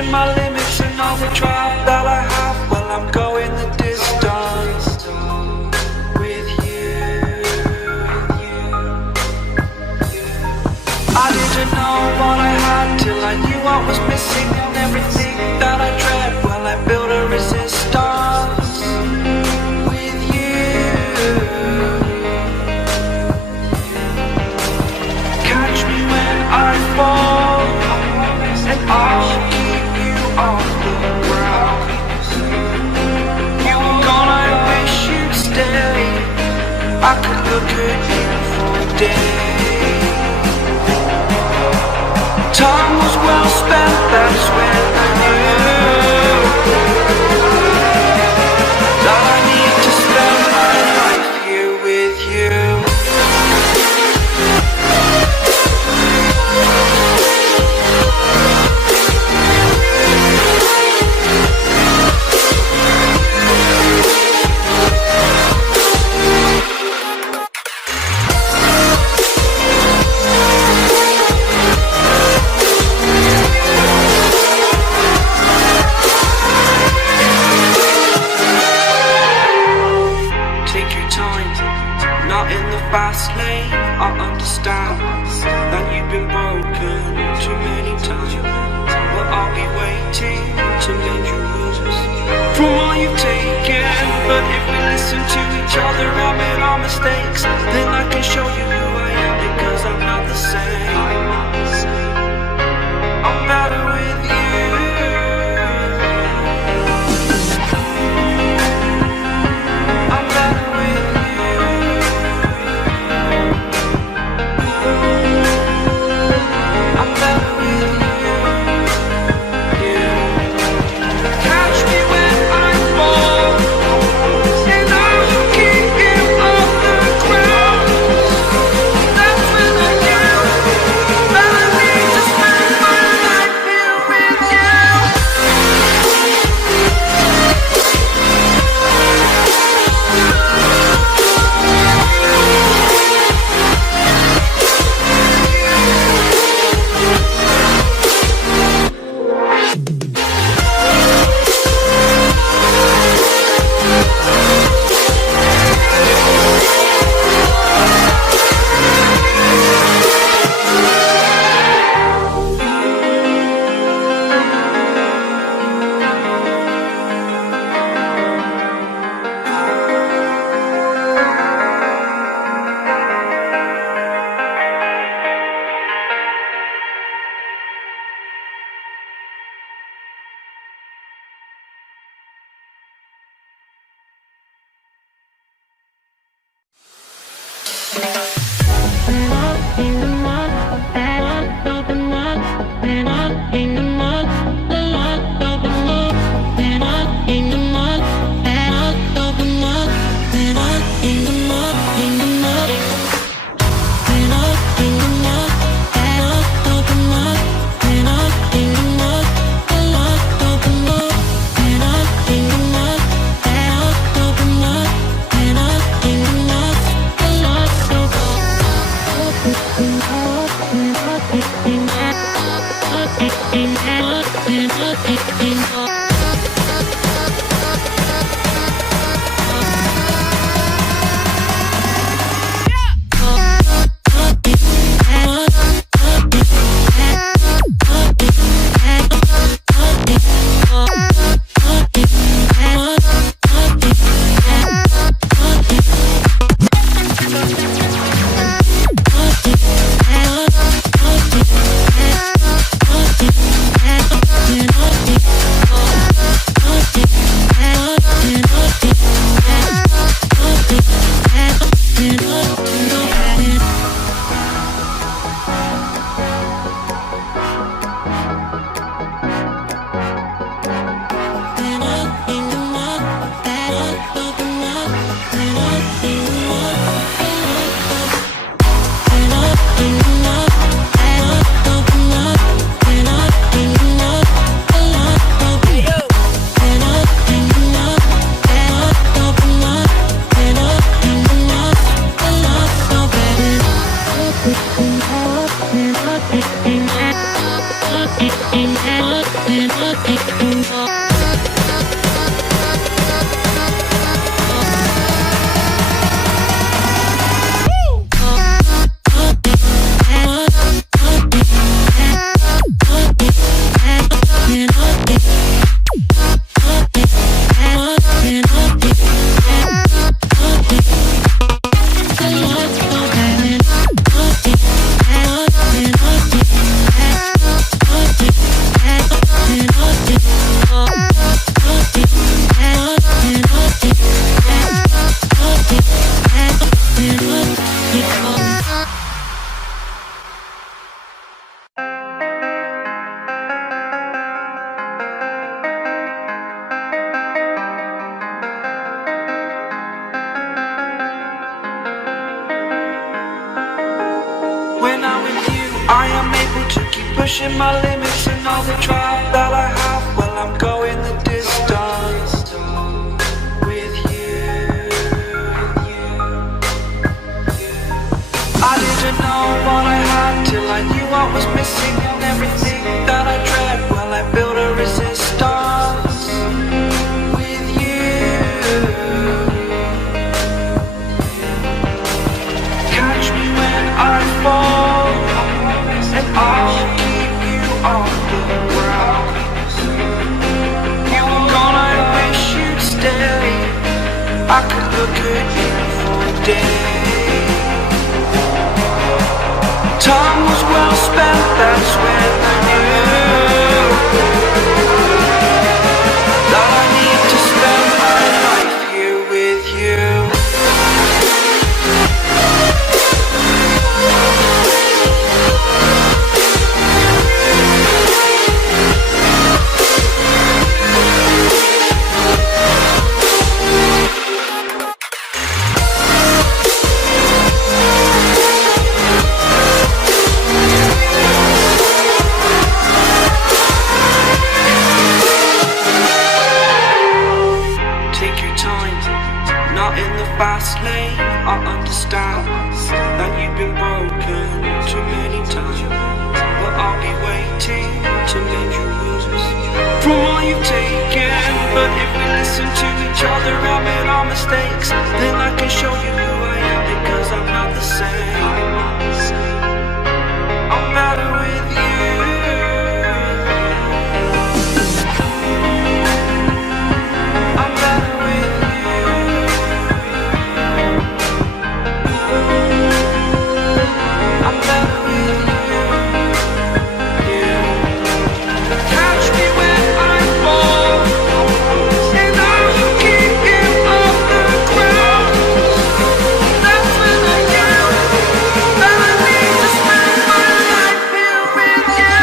pushing my limits and all the drive that I have. Well, I'm going the distance with you. I didn't know what I had till I knew what was missing, and everything that I dread, well, I built a resistance with you. Catch me when I fall, and I'll keep you off the ground. You were gone, I wish you'd stay. I could look at you for days. Time was well spent, that's when I knew that I need to spend my life here with you. Fast lane, I understand that you've been broken too many times, but I'll be waiting to mend your wounds from all you've taken. But if we listen to each other and make our mistakes, then I can show you who I am, because I'm not the same. I'm better with you. When I'm with you, I am able to keep pushing my limits and all the drive that I have. Well, I'm going the distance with you. I didn't know what I had till I knew what was missing and everything that I dread. Well, I built a resistance with you. Catch me when I fall, and I'll keep you on the ground. You were gone, I wish you'd stay. I could look at you for days. Time was well spent, that's when I knew that I need to spend my life here with you. Fast lane, I understand that you've been broken too many times, but I'll be waiting to mend your wounds from all you've taken. But if we listen to each other, admit our mistakes, then I can show you who I am, because I'm not the same. I'm better with you. I'm better with you. I'm better with you, yeah. Catch me when I fall, and I will keep you off the ground. That's when I knew that I need to spend my life here with you.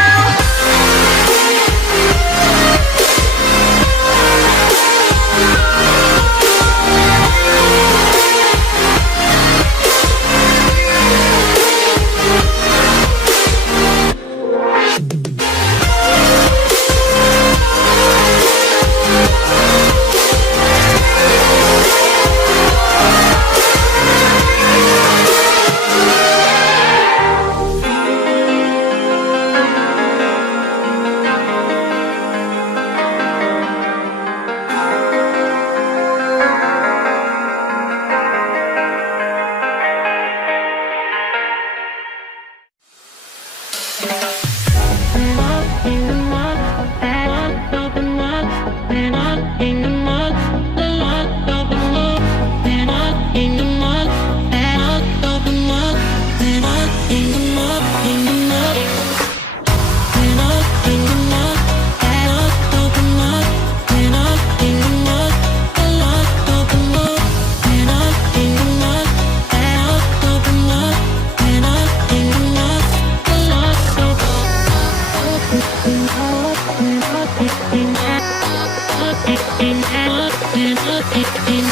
In